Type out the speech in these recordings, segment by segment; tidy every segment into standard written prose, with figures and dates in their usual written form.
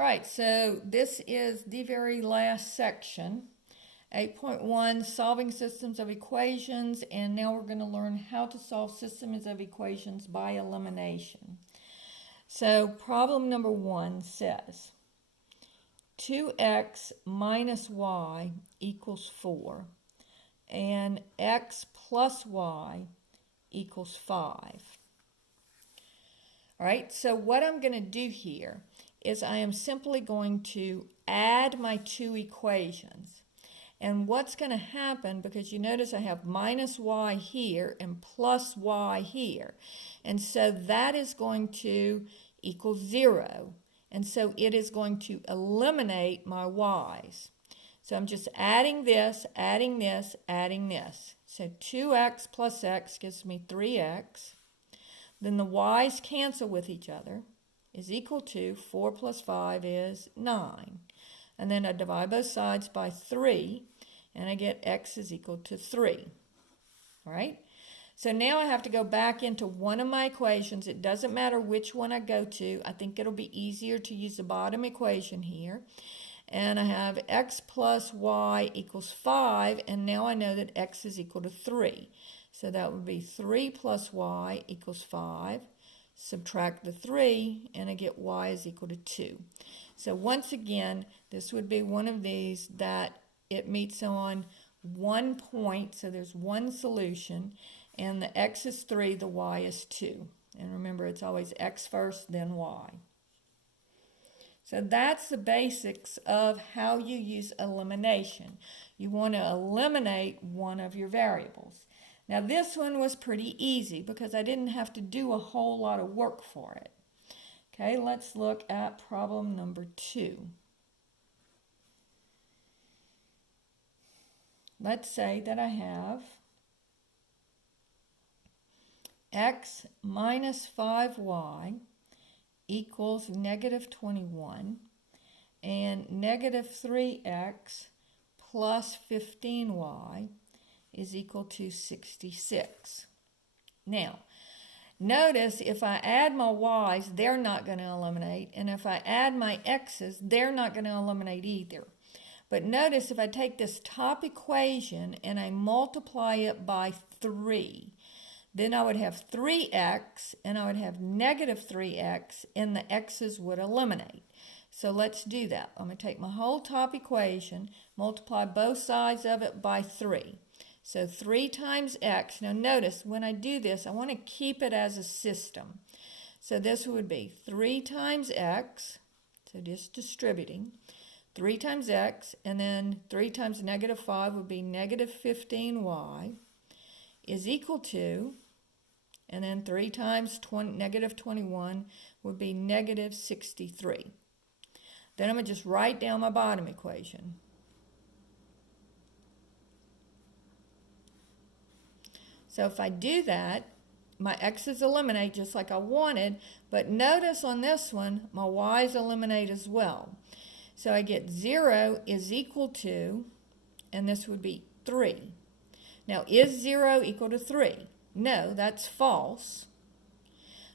All right, so this is the very last section, 8.1, solving systems of equations, and now we're going to learn how to solve systems of equations by elimination. So problem number 1 says 2x minus y equals 4, and x plus y equals 5. All right, so what I'm going to do here is I am simply going to add my two equations. And what's going to happen, because you notice I have minus y here and plus y here. And so that is going to equal 0. And so it is going to eliminate my y's. So I'm just adding this, adding this, adding this. So 2x plus x gives me 3x. Then the y's cancel with each other, is equal to 4 plus 5 is 9. And then I divide both sides by 3, and I get x is equal to 3. All right? So now I have to go back into one of my equations. It doesn't matter which one I go to. I think it'll be easier to use the bottom equation here. And I have x plus y equals 5, and now I know that x is equal to 3. So that would be 3 plus y equals 5. Subtract the 3, and I get y is equal to 2. So once again, this would be one of these that it meets on one point, so there's one solution, and the x is 3, the y is 2. And remember, it's always x first, then y. So that's the basics of how you use elimination. You want to eliminate one of your variables. Now this one was pretty easy because I didn't have to do a whole lot of work for it. Okay, let's look at problem number 2. Let's say that I have x minus 5y equals negative 21, and negative 3x plus 15y is equal to 66. Now, notice if I add my y's, they're not going to eliminate, and if I add my x's, they're not going to eliminate either. But notice if I take this top equation and I multiply it by 3, then I would have 3x and I would have negative 3x, and the x's would eliminate. So let's do that. I'm going to take my whole top equation, multiply both sides of it by 3. So 3 times x. Now notice when I do this, I want to keep it as a system. So this would be 3 times x, so just distributing. 3 times x, and then 3 times negative 5 would be negative 15y is equal to, and then 3 times negative 21 would be negative 63. Then I'm going to just write down my bottom equation. So if I do that, my x's eliminate just like I wanted, but notice on this one, my y's eliminate as well. So I get 0 is equal to, and this would be 3. Now, is 0 equal to 3? No, that's false.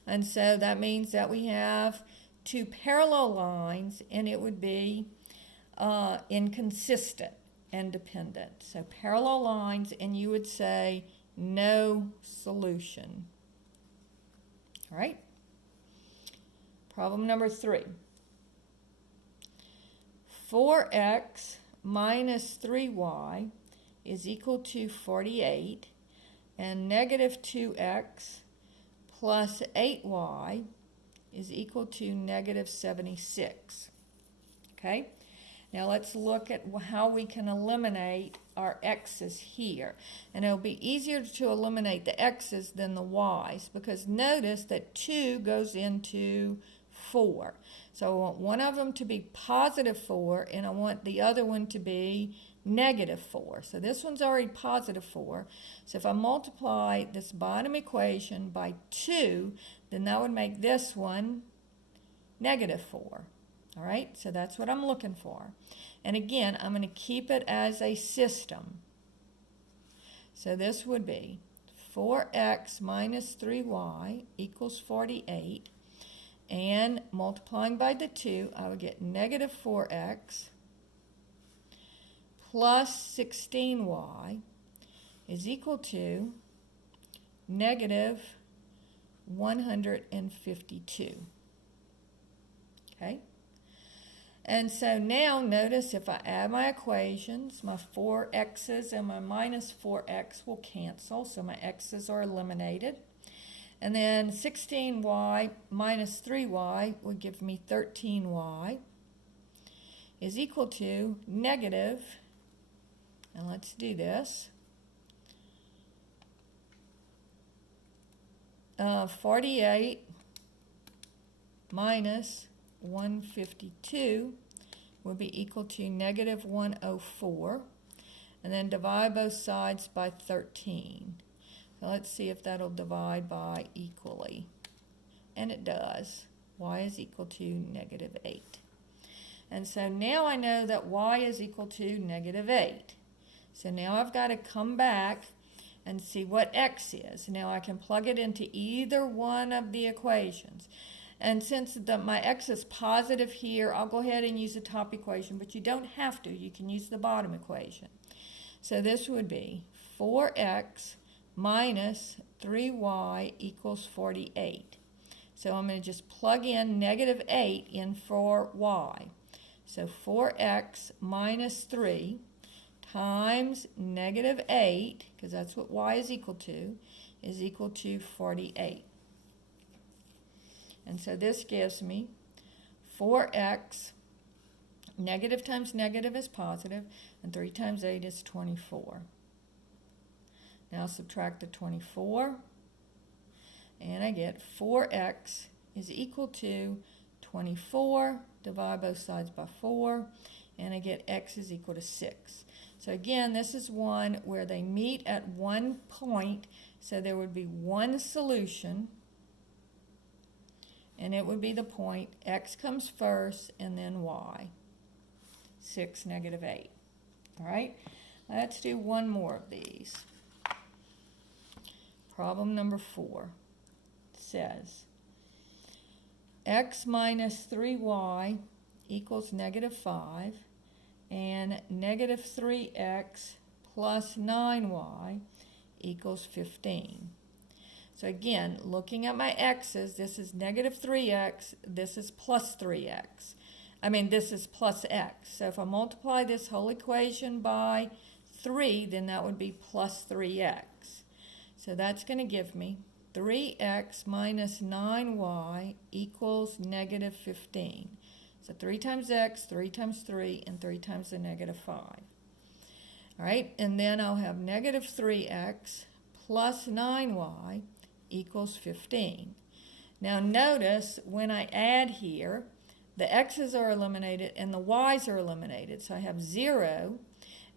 And so that means that we have two parallel lines, and it would be inconsistent and dependent. So parallel lines, and you would say no solution. All right? Problem number 3. 4x minus 3y is equal to 48, and negative 2x plus 8y is equal to negative 76. Okay? Now let's look at how we can eliminate our x's here. And it'll be easier to eliminate the x's than the y's, because notice that 2 goes into 4. So I want one of them to be positive 4, and I want the other one to be negative 4. So this one's already positive 4. So if I multiply this bottom equation by 2, then that would make this one negative 4. All right, so that's what I'm looking for. And again, I'm going to keep it as a system. So this would be 4x minus 3y equals 48. and multiplying by the 2, I would get negative 4x plus 16y is equal to negative 152. Okay? And so now notice if I add my equations, my 4x's and my minus 4x will cancel, so my x's are eliminated. And then 16y minus 3y would give me 13y is equal to negative, and let's do this, 48 minus 152 will be equal to negative 104, and then divide both sides by 13. So let's see if that'll divide by equally. And it does. Y is equal to negative 8. And so now I know that y is equal to negative 8. So now I've got to come back and see what x is. Now I can plug it into either one of the equations. And since my x is positive here, I'll go ahead and use the top equation, but you don't have to. You can use the bottom equation. So this would be 4x minus 3y equals 48. So I'm going to just plug in negative 8 in for y. So 4x minus 3 times negative 8, because that's what y is equal to 48. And so this gives me 4x, negative times negative is positive, and 3 times 8 is 24. Now subtract the 24, and I get 4x is equal to 24, divide both sides by 4, and I get x is equal to 6. So again, this is one where they meet at one point, so there would be one solution, and it would be the point x comes first and then y. 6, negative 8. All right, let's do one more of these. Problem number 4 says x minus 3y equals negative 5, and negative 3x plus 9y equals 15. So again, looking at my x's, this is negative 3x, this is plus 3x. This is plus x. So if I multiply this whole equation by 3, then that would be plus 3x. So that's going to give me 3x minus 9y equals negative 15. So 3 times x, 3 times 3, and 3 times the negative 5. All right, and then I'll have negative 3x plus 9y equals 15. Now notice when I add here, the x's are eliminated and the y's are eliminated. So I have 0,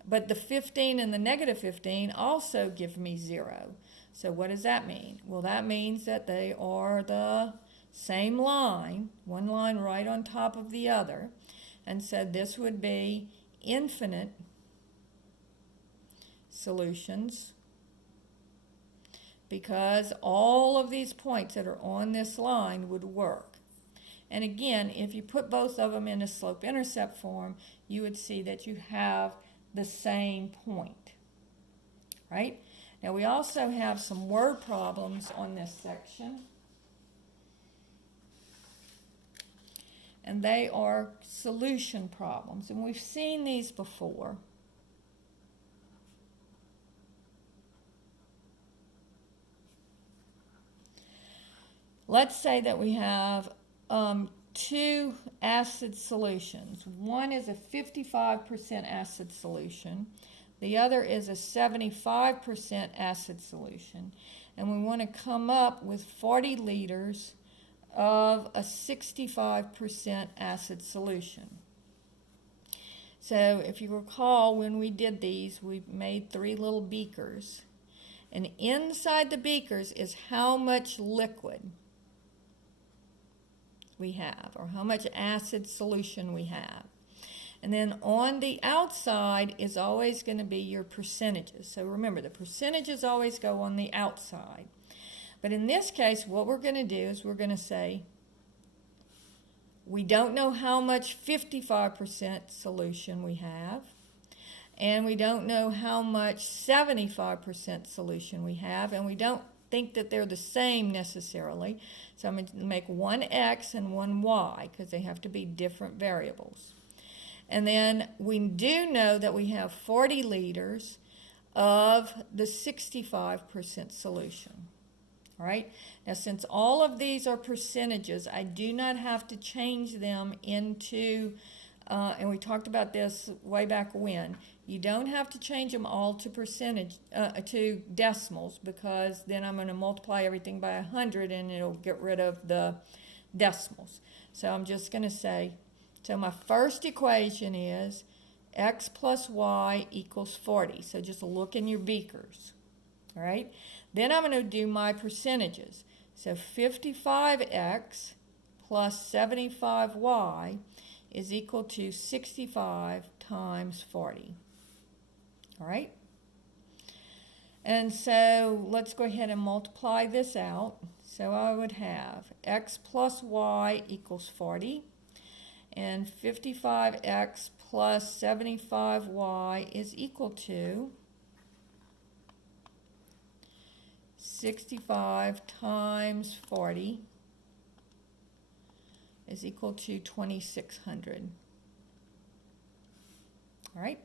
but the 15 and the negative 15 also give me 0. So what does that mean? Well, that means that they are the same line, one line right on top of the other. And so this would be infinite solutions, because all of these points that are on this line would work. And again, if you put both of them in a slope-intercept form, you would see that you have the same point, right? Now we also have some word problems on this section, and they are solution problems, and we've seen these before. Let's say that we have two acid solutions. One is a 55% acid solution. The other is a 75% acid solution. And we want to come up with 40 liters of a 65% acid solution. So if you recall, when we did these, we made 3 little beakers. And inside the beakers is how much liquid we have, or how much acid solution we have. And then on the outside is always going to be your percentages. So remember, the percentages always go on the outside. But in this case, what we're going to do is we're going to say we don't know how much 55% solution we have, and we don't know how much 75% solution we have, and we don't think that they're the same necessarily. So I'm going to make one x and one y because they have to be different variables. And then we do know that we have 40 liters of the 65% solution. All right. Now, since all of these are percentages, I do not have to change them into, and we talked about this way back when, you don't have to change them all to to decimals, because then I'm going to multiply everything by 100 and it'll get rid of the decimals. So I'm just going to say, so my first equation is x plus y equals 40. So just look in your beakers. All right. Then I'm going to do my percentages. So 55x plus 75y is equal to 65 times 40. All right? And so let's go ahead and multiply this out. So I would have x plus y equals 40, and 55x plus 75y is equal to 65 times 40 is equal to 2,600. All right.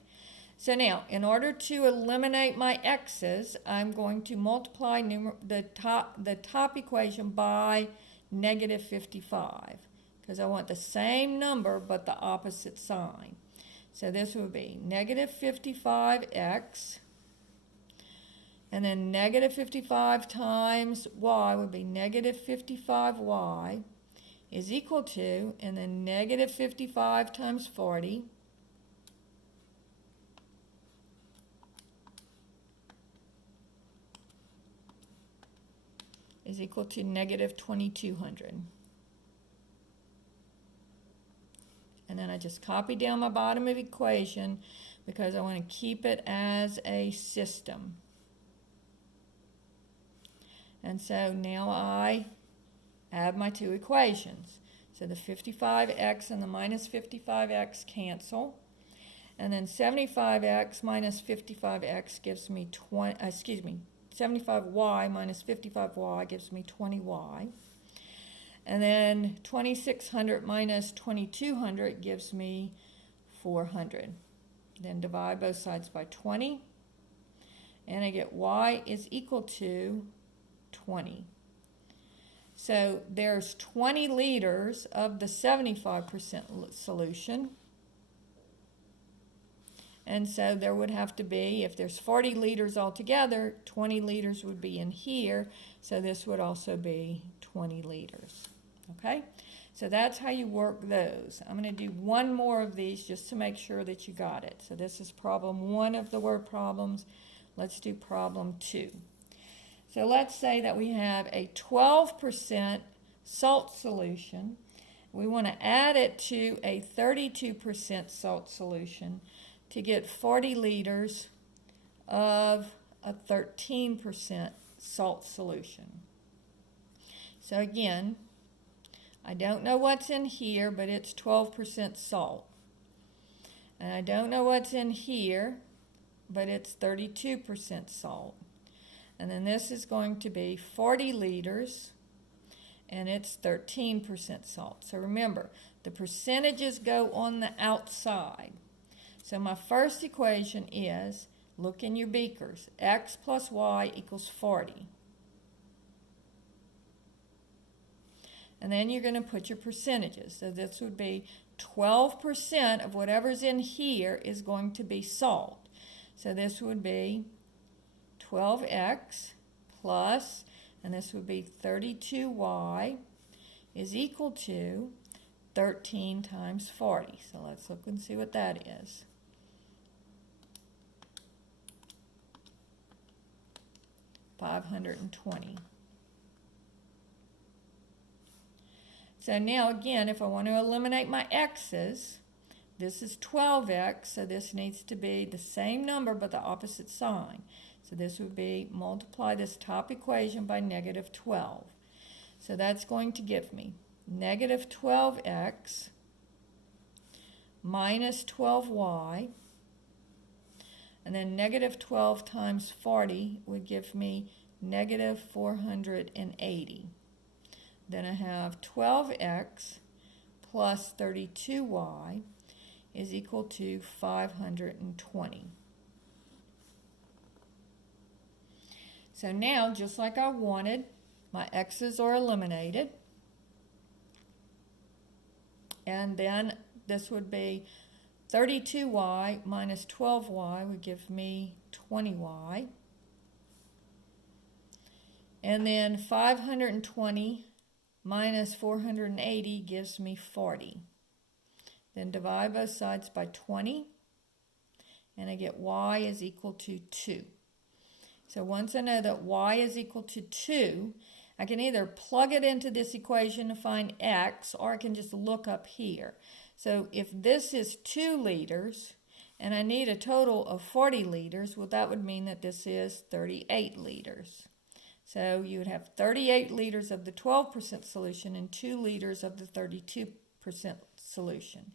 So now, in order to eliminate my x's, I'm going to multiply the top equation by negative 55, because I want the same number but the opposite sign. So this would be negative 55x, and then negative 55 times y would be negative 55y is equal to, and then negative 55 times 40 is equal to negative 2,200. And then I just copy down my bottom of equation because I want to keep it as a system. And so now I add my two equations. So the 55x and the minus 55x cancel. And then 75x minus 55x gives me 75y minus 55y gives me 20y. And then 2,600 minus 2,200 gives me 400. Then divide both sides by 20. And I get y is equal to 20. So there's 20 liters of the 75% solution. And so there would have to be, if there's 40 liters altogether, 20 liters would be in here. So this would also be 20 liters. Okay? So that's how you work those. I'm going to do one more of these just to make sure that you got it. So this is problem 1 of the word problems. Let's do problem 2. So let's say that we have a 12% salt solution. We want to add it to a 32% salt solution to get 40 liters of a 13% salt solution. So again, I don't know what's in here, but it's 12% salt. And I don't know what's in here, but it's 32% salt. And then this is going to be 40 liters, and it's 13% salt. So remember, the percentages go on the outside. So my first equation is, look in your beakers, x plus y equals 40. And then you're going to put your percentages. So this would be 12% of whatever's in here is going to be salt. So this would be 12x plus, and this would be 32y is equal to 13 times 40. So let's look and see what that is. $520. So now again, if I want to eliminate my x's, this is 12x, so this needs to be the same number but the opposite sign. So this would be multiply this top equation by negative 12. So that's going to give me negative 12x minus 12y, and then negative 12 times 40 would give me negative 480. Then I have 12x plus 32y is equal to 520. So now, just like I wanted, my x's are eliminated. And then this would be 32y minus 12y would give me 20y. And then 520 minus 480 gives me 40. Then divide both sides by 20, and I get y is equal to 2. So once I know that y is equal to 2, I can either plug it into this equation to find x, or I can just look up here. So if this is 2 liters, and I need a total of 40 liters, well, that would mean that this is 38 liters. So you would have 38 liters of the 12% solution and 2 liters of the 32% solution.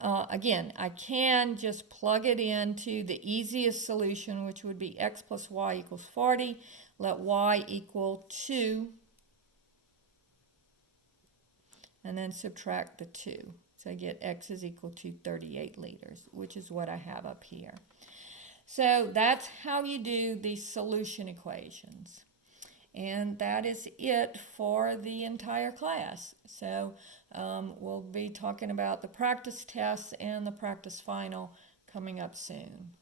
Again, I can just plug it into the easiest solution, which would be x plus y equals 40. Let y equal 2, and then subtract the 2. So I get x is equal to 38 liters, which is what I have up here. So that's how you do these solution equations. And that is it for the entire class. So we'll be talking about the practice tests and the practice final coming up soon.